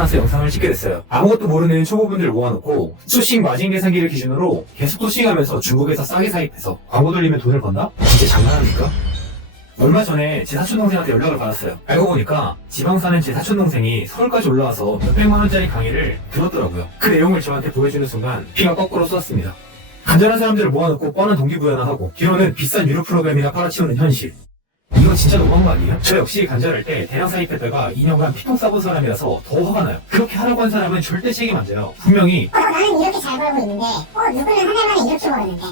나서 영상을 찍게 됐어요. 아무것도 모르는 초보분들 모아놓고 수식 마진 계산기를 기준으로 계속 소싱하면서 중국에서 싸게 사입해서 광고 돌리면 돈을 번다? 진짜 장난합니까? 얼마 전에 제 사촌동생한테 연락을 받았어요. 알고 보니까 지방 사는 제 사촌동생이 서울까지 올라와서 몇백만원짜리 강의를 들었더라고요. 그 내용을 저한테 보여주는 순간 피가 거꾸로 쏟았습니다. 간절한 사람들을 모아놓고 뻔한 동기부여나 뒤로는 비싼 유료 프로그램이나 팔아치우는 현실. 이거 진짜 너무한 거 아니에요? 저 역시 간절할 때 대량 사입했다가 2년간 피통 싸본 사람이라서 더 화가 나요. 그렇게 하라고 한 사람은 절대 책임 안 져요. 분명히 나는 이렇게 잘 벌고 있는데 누구는 한 달 만에 이렇게 벌었는데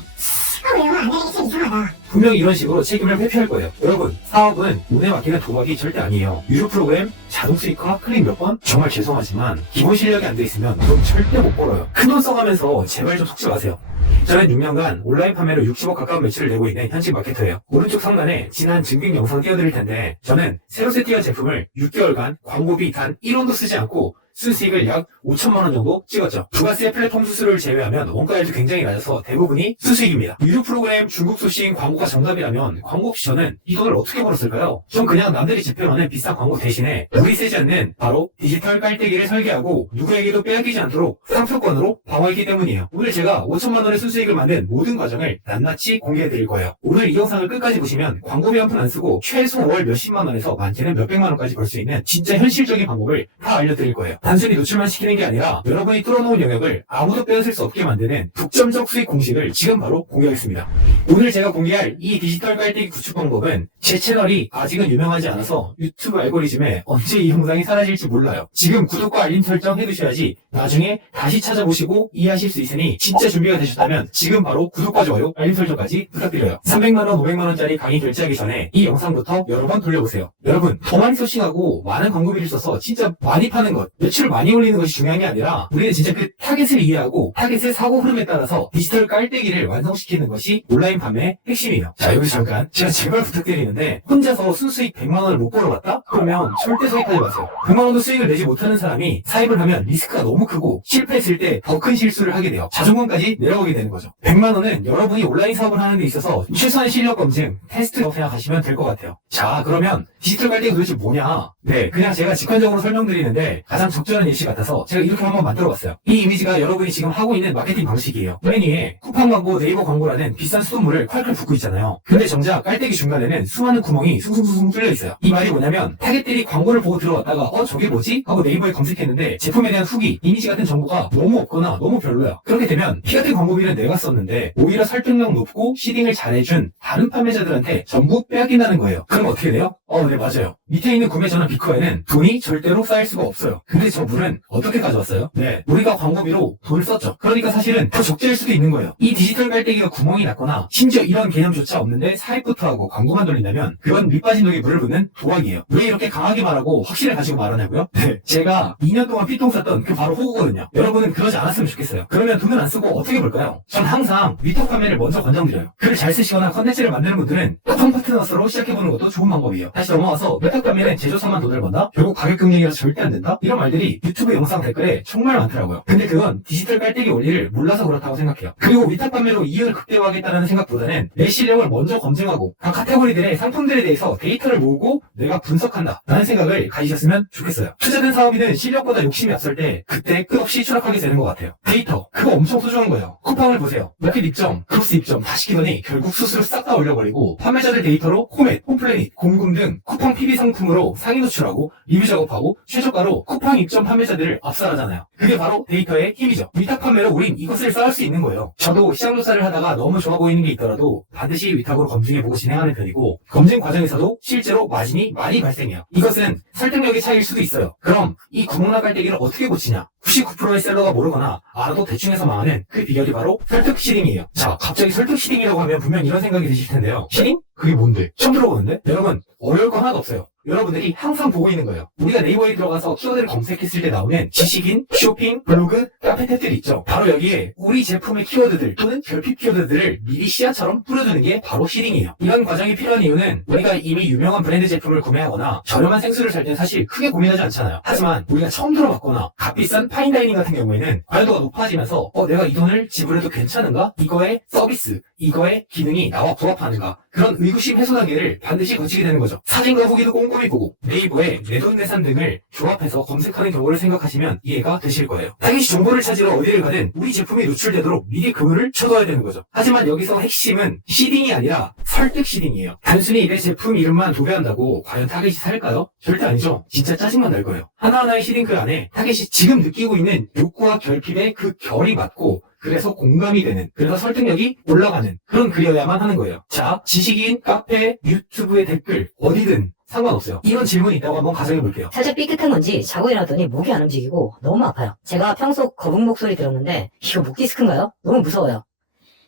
왜 이러면 안 되는 게 참 이상하다. 분명히 이런 식으로 책임을 회피할 거예요. 여러분, 사업은 운에 맡기는 도박이 절대 아니에요. 유료 프로그램, 자동 수익화, 클릭 몇 번? 정말 죄송하지만 기본 실력이 안 돼 있으면 돈 절대 못 벌어요. 큰 돈 써가면서 제발 좀 속지 마세요. 저는 6년간 온라인 판매로 60억 가까운 매출을 내고 있는 현직 마케터예요. 오른쪽 상단에 지난 증빙 영상 띄워드릴 텐데 저는 새로 세팅한 제품을 6개월간 광고비 단 1원도 쓰지 않고 순수익을 약 5천만원 정도 찍었죠. 부가세 플랫폼 수수료를 제외하면 원가율도 굉장히 낮아서 대부분이 수수익입니다. 유료 프로그램 중국 소싱 광고가 정답이라면 광고 없이 저는 이 돈을 어떻게 벌었을까요? 전 그냥 남들이 집행하는 비싼 광고 대신에 물이 새지 않는 바로 디지털 깔때기를 설계하고 누구에게도 빼앗기지 않도록 상표권으로 방어했기 때문이에요. 오늘 제가 5천만원의 순수익을 만든 모든 과정을 낱낱이 공개해드릴 거예요. 오늘 이 영상을 끝까지 보시면 광고비 한 푼 안 쓰고 최소 월 몇십만원에서 많게는 몇백만원까지 벌 수 있는 진짜 현실적인 방법을 다 알려드릴 거예요. 단순히 노출만 시키는 게 아니라 여러분이 뚫어놓은 영역을 아무도 빼앗을 수 없게 만드는 독점적 수익 공식을 지금 바로 공개하겠습니다. 오늘 제가 공개할 이 디지털 깔때기 구축 방법은 제 채널이 아직은 유명하지 않아서 유튜브 알고리즘에 언제 이 영상이 사라질지 몰라요. 지금 구독과 알림 설정 해두셔야지 나중에 다시 찾아보시고 이해하실 수 있으니 진짜 준비가 되셨다면 지금 바로 구독과 좋아요, 알림 설정까지 부탁드려요. 300만원, 500만원짜리 강의 결제하기 전에 이 영상부터 여러 번 돌려보세요. 여러분, 더 많이 소싱하고 많은 광고비를 써서 진짜 많이 파는 것, 매출을 많이 올리는 것이 중요한 게 아니라 우리는 진짜 그 타겟을 이해하고 타겟의 사고 흐름에 따라서 디지털 깔때기를 완성시키는 것이 온라인 판매의 핵심이에요. 자, 여기서 잠깐 제가 제발 부탁드리는데 혼자서 순수익 100만원을 못 벌어봤다? 그러면 절대 사입하지 마세요. 100만원도 수익을 내지 못하는 사람이 사입을 하면 리스크가 너무 크고 실패했을 때 더 큰 실수를 하게 돼요. 자존감까지 내려가게 되는 거죠. 100만원은 여러분이 온라인 사업을 하는 데 있어서 최소한 실력 검증, 테스트라고 생각하시면 될 것 같아요. 자, 그러면 디지털 깔때기 도대체 뭐냐? 네, 그냥 제가 직관적으로 설명드리는데 가장 적절한 예시 같아서 제가 이렇게 한번 만들어봤어요. 이 이미지가 여러분이 지금 하고 있는 마케팅 방식이에요. 맨 위에 쿠팡 광고, 네이버 광고라는 비싼 수돗물을 콸콸 붓고 있잖아요. 근데 정작 깔때기 중간에는 수많은 구멍이 숭숭숭숭 뚫려 있어요. 이 말이 뭐냐면 타겟들이 광고를 보고 들어왔다가 저게 뭐지? 하고 네이버에 검색했는데 제품에 대한 후기, 이미지 같은 정보가 너무 없거나 너무 별로야. 그렇게 되면 피 같은 광고비는 내가 썼는데 오히려 설득력 높고 시딩을 잘해준 다른 판매자들한테 전부 빼앗긴다는 거예요. 그럼 어떻게 돼요? 네, 맞아요. 밑에 있는 구매 전환 비커에는 돈이 절대로 쌓일 수가 없어요. 근데 저 물은 어떻게 가져왔어요? 네, 우리가 광고비로 돈을 썼죠. 그러니까 사실은 더 적재일 수도 있는 거예요. 이 디지털 깔때기가 구멍이 났거나 심지어 이런 개념조차 없는데 사입부터 하고 광고만 돌린다면 그건 밑빠진 독에 물을 붓는 도박이에요. 왜 이렇게 강하게 말하고 확신을 가지고 말하냐고요? 네, 제가 2년 동안 피똥 쌌던 그 바로 호구거든요. 여러분은 그러지 않았으면 좋겠어요. 그러면 돈을 안 쓰고 어떻게 벌까요? 전 항상 위탁 판매를 먼저 권장드려요. 글을 잘 쓰시거나 컨텐츠를 만드는 분들은 쿠팡 파트너스로 시작해보는 것도 좋은 방법이에요. 다시 넘어와서 위탁 판매는 제조사만 돈을 번다? 결국 가격 경쟁이라서 절대 안 된다? 이런 말들이 유튜브 영상 댓글에 정말 많더라고요. 근데 그건 디지털 깔때기 원리를 몰라서 그렇다고 생각해요. 그리고 위탁 판매로 이익을 극대화하겠다는 생각보다는 내 실력을 먼저 검증하고 각 카테고리들의 상품들에 대해서 데이터를 모으고 내가 분석한다 라는 생각을 가지셨으면 좋겠어요. 투자된 사업이든 실력보다 욕심이 앞설 때 그때 끝없이 추락하게 되는 것 같아요. 데이터, 그거 엄청 소중한 거예요. 쿠팡을 보세요. 마켓 입점, 크로스 입점 다 시키더니 결국 수수료 싹 다 올려버리고 판매자들 데이터로 코멧, 홈플래닛, 공금 등 쿠팡 PB 상품으로 상위 노출하고 리뷰 작업하고 최저가로 쿠팡 입점 판매자들을 압살하잖아요. 그게 바로 데이터의 힘이죠. 위탁 판매로 우린 이것을 쌓을 수 있는 거예요. 저도 시장 조사를 하다가 너무 좋아 보이는 게 있더라도 반드시 위탁으로 검증해보고 진행하는 편이고 검증 과정에서도 실제로 마진이 많이 발생해요. 이것은 설득력의 차이일 수도 있어요. 그럼 이 구멍난 깔때기를 어떻게 고치냐? 99%의 셀러가 모르거나 알아도 대충 해서 망하는 그 비결이 바로 설득 시딩이에요. 자, 갑자기 설득 시딩이라고 하면 분명 이런 생각이 드실 텐데요. 시딩? 그게 뭔데? 처음 들어보는데? 여러분, 어려울 거 하나도 없어요. 여러분들이 항상 보고 있는 거예요. 우리가 네이버에 들어가서 키워드를 검색했을 때 나오는 지식인, 쇼핑, 블로그, 카페 탭들이 있죠. 바로 여기에 우리 제품의 키워드들 또는 결핍 키워드들을 미리 씨앗처럼 뿌려주는 게 바로 시딩이에요. 이런 과정이 필요한 이유는 우리가 이미 유명한 브랜드 제품을 구매하거나 저렴한 생수를 살 때는 사실 크게 고민하지 않잖아요. 하지만 우리가 처음 들어봤거나 값비싼 파인다이닝 같은 경우에는 관여도가 높아지면서 내가 이 돈을 지불해도 괜찮은가? 이거의 서비스, 이거의 기능이 나와 부합하는가? 그런 의구심 해소 단계를 반드시 거치게 되는 거죠. 사진과 후기도 꼼꼼히 보고 네이버에 내돈내산 등을 조합해서 검색하는 경우를 생각하시면 이해가 되실 거예요. 타깃이 정보를 찾으러 어디를 가든 우리 제품이 노출되도록 미리 그물을 쳐둬야 되는 거죠. 하지만 여기서 핵심은 시딩이 아니라 설득 시딩이에요. 단순히 내 제품 이름만 도배한다고 과연 타깃이 살까요? 절대 아니죠. 진짜 짜증만 날 거예요. 하나하나의 시딩글 안에 타깃이 지금 느끼고 있는 욕구와 결핍의 그 결이 맞고 그래서 공감이 되는, 그래서 설득력이 올라가는 그런 글이어야만 하는 거예요. 자, 지식인, 카페, 유튜브의 댓글 어디든 상관없어요. 이런 질문이 있다고 한번 가정해 볼게요. 살짝 삐끗한 건지 자고 일어났더니 목이 안 움직이고 너무 아파요. 제가 평소 거북목 소리 들었는데 이거 목 디스크인가요? 너무 무서워요.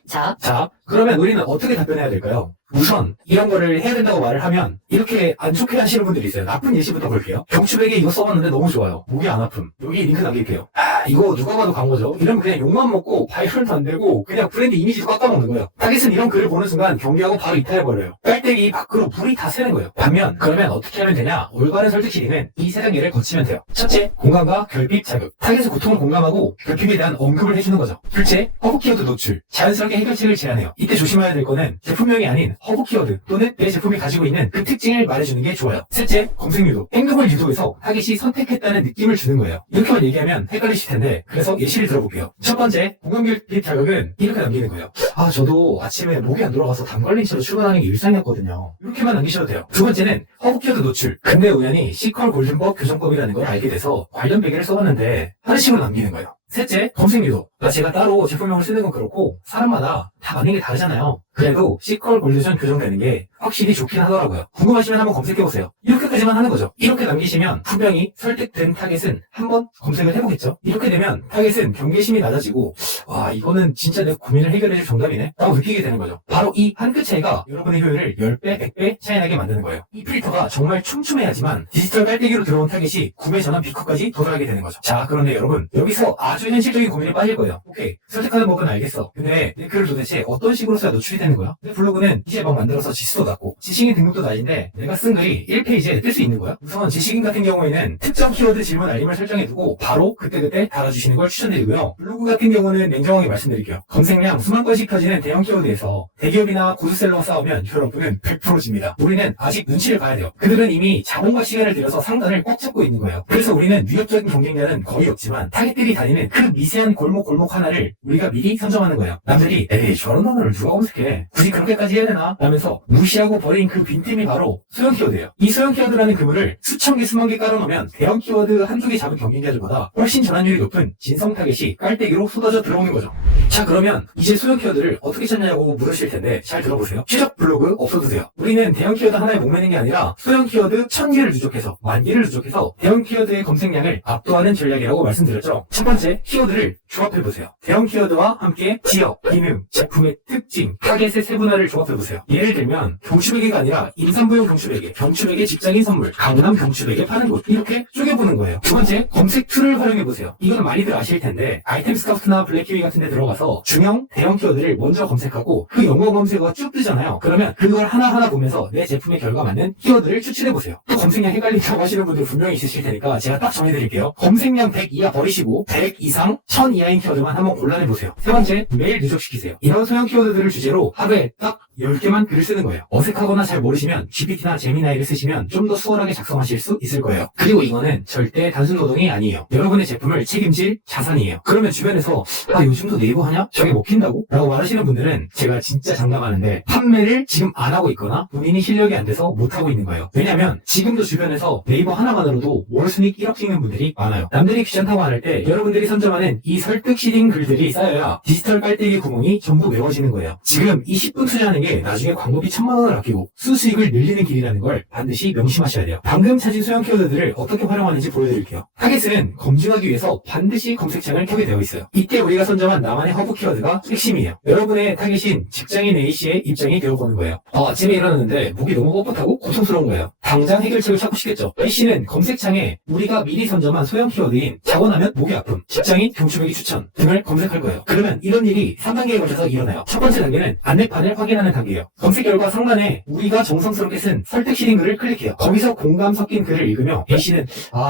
자, 그러면 우리는 어떻게 답변해야 될까요? 우선 이런 거를 해야 된다고 말을 하면 이렇게 안 좋게 하시는 분들이 있어요. 나쁜 예시부터 볼게요. 경추베개 이거 써봤는데 너무 좋아요. 목이 안 아픔. 여기 링크 남길게요. 이거 누가 봐도 광고죠. 이러면 그냥 욕만 먹고 바이럴도 안 되고 그냥 브랜드 이미지도 깎아먹는 거예요. 타깃은 이런 글을 보는 순간 경계하고 바로 이탈해버려요. 깔때기 밖으로 불이 다 새는 거예요. 반면 그러면 어떻게 하면 되냐? 올바른 설득 시리는 이 세 단계를 거치면 돼요. 첫째, 공감과 결핍 자극. 타깃의 고통을 공감하고 결핍에 대한 언급을 해주는 거죠. 둘째, 허브 키워드 노출. 자연스럽게 해결책을 제안해요. 이때 조심해야 될 거는 제품명이 아닌 허브 키워드 또는 내 제품이 가지고 있는 그 특징을 말해주는 게 좋아요. 셋째, 검색 유도. 행동을 유도해서 타깃이 선택했다는 느낌을 주는 거예요. 이렇게만 얘기하면 헷갈리실 텐데 그래서 예시를 들어볼게요. 첫 번째, 공감결핍 자극은 이렇게 남기는 거예요. 저도 아침에 목이 안 돌아가서 담 걸린 채로 출근하는 게 일상이었거든요. 이렇게만 남기셔도 돼요. 두 번째는 허브 키워드 노출. 근데 우연히 시컬 골든법 교정법이라는 걸 알게 돼서 관련 베개를 써봤는데 하나씩으로 남기는 거예요. 셋째, 검색 유도. 제가 따로 제품명을 쓰는 건 그렇고 사람마다 다 맞는 게 다르잖아요. 그래도 시컬 골드전 교정되는 게 확실히 좋긴 하더라고요. 궁금하시면 한번 검색해보세요. 이렇게까지만 하는 거죠. 이렇게 남기시면 분명히 설득된 타겟은 한번 검색을 해보겠죠. 이렇게 되면 타겟은 경계심이 낮아지고 와, 이거는 진짜 내 고민을 해결해줄 정답이네 라고 느끼게 되는 거죠. 바로 이 한 끗 차이가 여러분의 효율을 10배, 100배 차이 나게 만드는 거예요. 이 필터가 정말 촘촘해야지만 디지털 깔때기로 들어온 타겟이 구매 전환 비커까지 도달하게 되는 거죠. 자, 그런데 여러분 여기서 아주 현실적인 고민에 빠질 거예요. 오케이, 설득하는 법은 알겠어. 근데 내 글을 도대체 어떤 식으로 써야 노출이 되는 거야? 내 블로그는 이제 막 만들어서 지수도 낮고 지식인 등급도 낮은데 내가 쓴 글이 1페이지에 뜰 수 있는 거야? 우선 지식인 같은 경우에는 특정 키워드 질문 알림을 설정해두고 바로 그때그때 달아주시는 걸 추천드리고요. 블로그 같은 경우는 냉정하게 말씀드릴게요. 검색량 수만 건씩 펴지는 대형 키워드에서 대기업이나 고수셀러와 싸우면 여러분은 100% 집니다. 우리는 아직 눈치를 봐야 돼요. 그들은 이미 자본과 시간을 들여서 상단을 꽉 잡고 있는 거예요. 그래서 우리는 위협적인 경쟁자는 거의 없지만 타겟들이 다니는 그 미세한 골목 하나를 우리가 미리 선점하는 거예요. 남들이 에이 저런 단어를 누가 검색해? 굳이 그렇게까지 해야 되나? 라면서 무시하고 버린 그 빈틈이 바로 소형 키워드예요. 이 소형 키워드라는 그물을 수천 개 수만 개 깔아놓으면 대형 키워드 한두 개 잡은 경쟁자들보다 훨씬 전환율이 높은 진성 타겟이 깔때기로 쏟아져 들어오는 거죠. 자, 그러면 이제 소형 키워드를 어떻게 찾냐고 물으실 텐데 잘 들어보세요. 취적 블로그 없어도 돼요. 우리는 대형 키워드 하나에 목매는 게 아니라 소형 키워드 1000개를 누적해서 10,000개를 누적해서 대형 키워드의 검색량을 압도하는 전략이라고 말씀드렸죠. 첫 번째, 키워드를 조합해보세요. 대형 키워드와 함께 지역, 기능, 제품의 특징, 타겟의 세분화를 조합해보세요. 예를 들면 경추베개가 아니라 임산부용 경추베개, 경추베개 직장인 선물, 강남 경추베개 파는 곳, 이렇게 쪼개보는 거예요. 두 번째, 검색 툴을 활용해보세요. 이거는 많이들 아실 텐데 아이템 스카우트나 블랙키위 같은 데 들어가서 중형, 대형 키워드를 먼저 검색하고 그 영어 검색어가 쭉 뜨잖아요. 그러면 그걸 하나하나 보면서 내 제품의 결과 맞는 키워드를 추출해보세요. 또 검색량 헷갈린다고 하시는 분들 분명히 있으실 테니까 제가 딱 정해드릴게요. 검색량 100 이하 버리시고 100 이상, 1000 이하인 키워드만 한번 골라내보세요. 세 번째, 매일 누적시키세요. 이런 소형 키워드들을 주제로 하루에 딱 10개만 글을 쓰는 거예요. 어색하거나 잘 모르시면 GPT나 제미나이를 쓰시면 좀 더 수월하게 작성하실 수 있을 거예요. 그리고 이거는 절대 단순 노동이 아니에요. 여러분의 제품을 책임질 자산이에요. 그러면 주변에서 요즘도 네이버 하냐? 저게 먹힌다고? 라고 말하시는 분들은 제가 진짜 장담하는데 판매를 지금 안 하고 있거나 본인이 실력이 안 돼서 못하고 있는 거예요. 왜냐면 지금도 주변에서 네이버 하나만으로도 월순익 1억 찍는 분들이 많아요. 남들이 귀찮다고 할 때 여러분들이 선점하는 이 설득 시딩 글들이 쌓여야 디지털 깔때기 구멍이 전부 메워지는 거예요. 지금 이 10분 투자하는 게 나중에 광고비 1000만 원을 아끼고 수수익을 늘리는 길이라는 걸 반드시 명심하셔야 돼요. 방금 찾은 소형 키워드들을 어떻게 활용하는지 보여드릴게요. 타겟은 검증하기 위해서 반드시 검색창을 켜게 되어 있어요. 이때 우리가 선점한 나만의 허브 키워드가 핵심이에요. 여러분의 타겟인 직장인 A씨의 입장이 되어보는 거예요. 아침에 일어났는데 목이 너무 뻣뻣하고 고통스러운 거예요. 당장 해결책을 찾고 싶겠죠. A씨는 검색창에 우리가 미리 선점한 소형 키워드인 자고 나면 목이 아픔, 직장인 경추베기 추천 등을 검색할 거예요. 그러면 이런 일이 3단계에 걸쳐서 일어나요. 첫 번째 단계는 안내판을 확인하는 확신하는 단계예요. 검색 결과 상단에 우리가 정성스럽게 쓴 설득 시딩글을 클릭해요. 거기서 공감 섞인 글을 읽으며 A씨는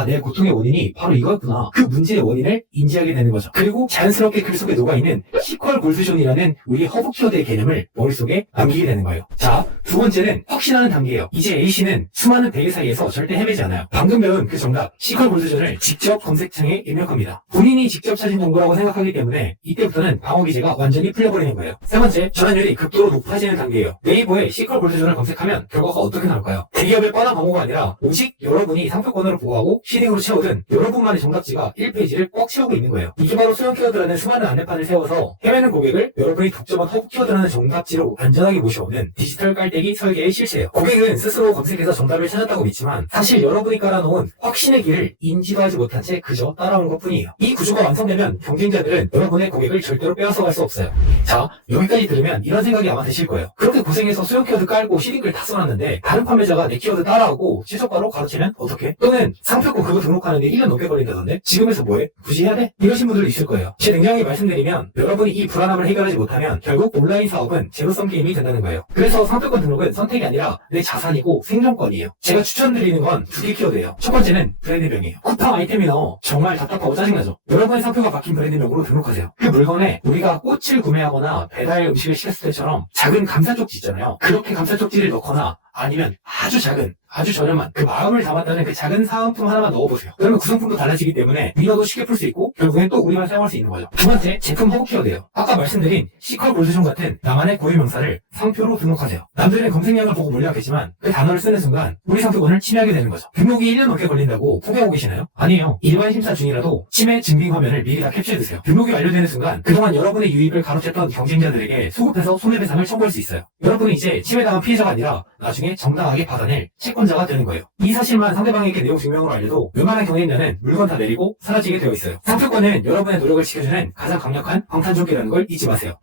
내 고통의 원인이 바로 이거였구나. 그 문제의 원인을 인지하게 되는 거죠. 그리고 자연스럽게 글 속에 녹아있는 시퀄 골드존이라는 우리 허브 키워드의 개념을 머릿속에 남기게 되는 거예요. 자, 두 번째는 확신하는 단계예요. 이제 A씨는 수많은 대회 사이에서 절대 헤매지 않아요. 방금 배운 그 정답 시퀄 골드존을 직접 검색창에 입력합니다. 본인이 직접 찾은 정보라고 생각하기 때문에 이때부터는 방어 기제가 완전히 풀려버리는 거예요. 세 번째, 전환율이 극도로 높아지는 단계예요. 네이버에 시퀄 골드존을 검색하면 결과가 어떻게 나올까요? 대기업의 뻔한 광고가 아니라 오직 여러분이 상표권으로 보호하고 시딩으로 채우든 여러분만의 정답지가 1페이지를 꽉 채우고 있는 거예요. 이게 바로 소형 키워드라는 수많은 안내판을 세워서 헤매는 고객을 여러분이 독점한 허브 키워드라는 정답지로 안전하게 모셔오는 디지털 깔때기 설계의 실체예요. 고객은 스스로 검색해서 정답을 찾았다고 믿지만 사실 여러분이 깔아놓은 확신의 길을 인지도 하지 못한 채 그저 따라오는 것뿐이에요. 이 구조가 완성되면 경쟁자들은 여러분의 고객을 절대로 빼앗아갈 수 없어요. 자, 여기까지 들으면 이런 생각이 아마 드실 거예요. 그렇게 고생해서 소형 키워드 깔고 시딩글 다 써놨는데 다른 판매자가 내 키워드 따라하고 최저가로 가로채면 어떡해? 또는 상표권 그거 등록하는데 1년 넘게 걸린다던데 지금에서 뭐해? 굳이 해야 돼? 이러신 분들도 있을 거예요. 제 냉정하게 말씀드리면 여러분이 이 불안함을 해결하지 못하면 결국 온라인 사업은 제로섬 게임이 된다는 거예요. 그래서 상표권 등록은 선택이 아니라 내 자산이고 생존권이에요. 제가 추천드리는 건 두 개 키워드예요. 첫 번째는 브랜드명이에요. 쿠팡 아이템이 나와 정말 답답하고 짜증나죠. 여러분의 상표가 박힌 브랜드명으로 등록하세요. 그 물건에 우리가 꽃을 구매하거나 배달 음식을 시켰을 때처럼 작은 감사 쪽지 있잖아요. 그렇게 감사 쪽지를 넣거나 아니면 아주 작은, 아주 저렴한 그 마음을 담았다는 그 작은 사은품 하나만 넣어보세요. 그러면 구성품도 달라지기 때문에 위너도 쉽게 풀 수 있고 결국엔 또 우리만 사용할 수 있는 거죠. 두 번째, 제품 허브 키워드예요. 아까 말씀드린 시컬 골드존 같은 나만의 고유 명사를 상표로 등록하세요. 남들은 검색량을 보고 몰려왔겠지만 그 단어를 쓰는 순간 우리 상표권을 침해하게 되는 거죠. 등록이 1년 넘게 걸린다고 포기하고 계시나요? 아니에요. 일반 심사 중이라도 침해 증빙 화면을 미리 다 캡처해두세요. 등록이 완료되는 순간 그동안 여러분의 유입을 가로챘던 경쟁자들에게 소급해서 손해배상을 청구할 수 있어요. 여러분은 이제 침해당한 피해자가 아니라 나중에 정당하게 받아낼 채권자가 되는 거예요. 이 사실만 상대방에게 내용 증명으로 알려도 웬만한 경쟁자는 물건 다 내리고 사라지게 되어 있어요. 상표권은 여러분의 노력을 지켜주는 가장 강력한 방탄조끼라는 걸 잊지 마세요.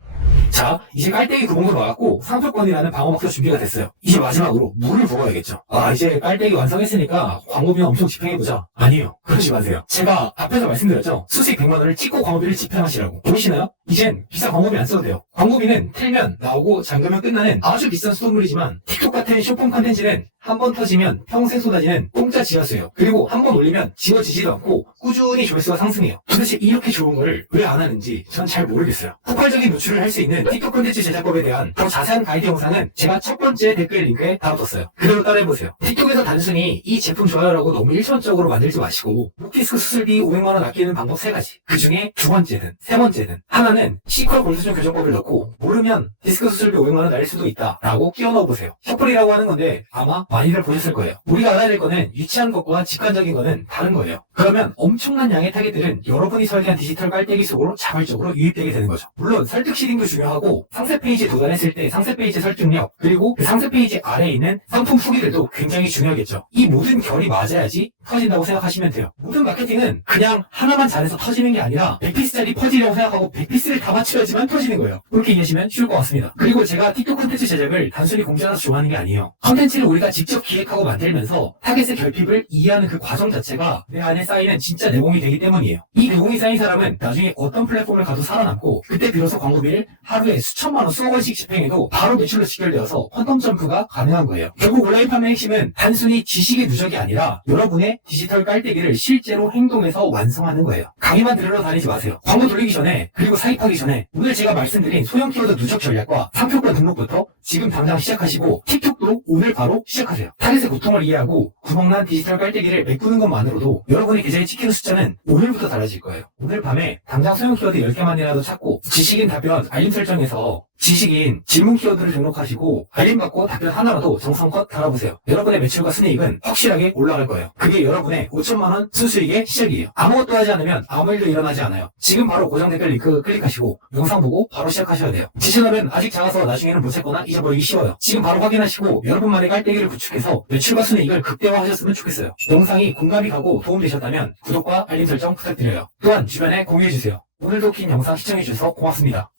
자, 이제 깔때기 구멍으로 나왔고 상표권이라는 방어막도 준비가 됐어요. 이제 마지막으로 물을 부어야겠죠. 이제 깔때기 완성했으니까 광고비는 엄청 집행해보자. 아니에요. 그러지 마세요. 제가 앞에서 말씀드렸죠. 수수익 100만 원을 찍고 광고비를 집행하시라고. 보이시나요? 이젠 비싼 광고비 안 써도 돼요. 광고비는 틀면 나오고 잠그면 끝나는 아주 비싼 수돗물이지만 틱톡 같은 쇼폼 컨텐츠는 한 번 터지면 평생 쏟아지는 공짜 지하수예요. 그리고 한 번 올리면 지워지지도 않고 꾸준히 조회수가 상승해요. 도대체 이렇게 좋은 거를 왜 안 하는지 전 잘 모르겠어요. 폭발적인 노출을 할 수 있는 틱톡 콘텐츠 제작법에 대한 더 자세한 가이드 영상은 제가 첫 번째 댓글 링크에 달아뒀어요. 그대로 따라해보세요. 틱톡에서 단순히 이 제품 좋아요라고 너무 일차원적으로 만들지 마시고 목디스크 수술비 500만원 아끼는 방법 3가지. 그 중에 두 번째든 세 번째든 하나는 시퀄 골드존 교정법을 넣고 모르면 디스크 수술비 500만원 날릴 수도 있다 라고 끼워 넣어보세요. 셔플이라고 하는 건데 아마 많이들 보셨을 거예요. 우리가 알아야 될 거는 유치한 것과 직관적인 거는 다른 거예요. 그러면 엄청난 양의 타겟들은 여러분이 설계한 디지털 깔때기 속으로 자발적으로 유입되게 되는 거죠. 물론 설득 시딩도 중요하고 상세 페이지에 도달했을 때 상세 페이지 설득력 그리고 그 상세 페이지 아래에 있는 상품 후기들도 굉장히 중요하겠죠. 이 모든 결이 맞아야지 터진다고 생각하시면 돼요. 모든 마케팅은 그냥 하나만 잘해서 터지는 게 아니라 100피스짜리 퍼즐이라고 생각하고 100피스를 다 맞춰야지만 터지는 거예요. 그렇게 이해하시면 쉬울 것 같습니다. 그리고 제가 틱톡 콘텐츠 제작을 단순히 공짜라서 좋아하는 게 아니에요. 콘텐츠를 우리가 직접 기획하고 만들면서 타겟의 결핍을 이해하는 그 과정 자체가 내 안에 쌓이는 진짜 내공이 되기 때문이에요. 이 내공이 쌓인 사람은 나중에 어떤 플랫폼을 가도 살아남고 그때 비로소 광고비를 하루에 수천만 원, 수억 원씩 집행해도 바로 매출로 직결되어서 퀀텀 점프가 가능한 거예요. 결국 온라인 판매의 핵심은 단순히 지식의 누적이 아니라 여러분의 디지털 깔때기를 실제로 행동해서 완성하는 거예요. 강의만 들으러 다니지 마세요. 광고 돌리기 전에 그리고 사입하기 전에 오늘 제가 말씀드린 소형 키워드 누적 전략과 상표권 등록부터 지금 당장 시작하시고 틱톡도 오늘 바로 시작하세요. 타겟의 고통을 이해하고 구멍난 디지털 깔때기를 메꾸는 것만으로도 여러분의 계좌에 찍히는 숫자는 오늘부터 달라질 거예요. 오늘 밤에 당장 소형 키워드 10개만이라도 찾고 지식인 답변 알림 설정에서 지식인 질문 키워드를 등록하시고 알림 받고 답변 하나라도 정성껏 달아보세요. 여러분의 매출과 순이익은 확실하게 올라갈 거예요. 그게 여러분의 5천만 원 순수익의 시작이에요. 아무것도 하지 않으면 아무 일도 일어나지 않아요. 지금 바로 고정 댓글 링크 클릭하시고 영상 보고 바로 시작하셔야 돼요. 제 채널은 아직 작아서 나중에는 못 찾거나 잊어버리기 쉬워요. 지금 바로 확인하시고 여러분만의 깔때기를 구축해서 매출과 순이익을 극대화하셨으면 좋겠어요. 영상이 공감이 가고 도움되셨다면 구독과 알림 설정 부탁드려요. 또한 주변에 공유해주세요. 오늘도 긴 영상 시청해주셔서 고맙습니다.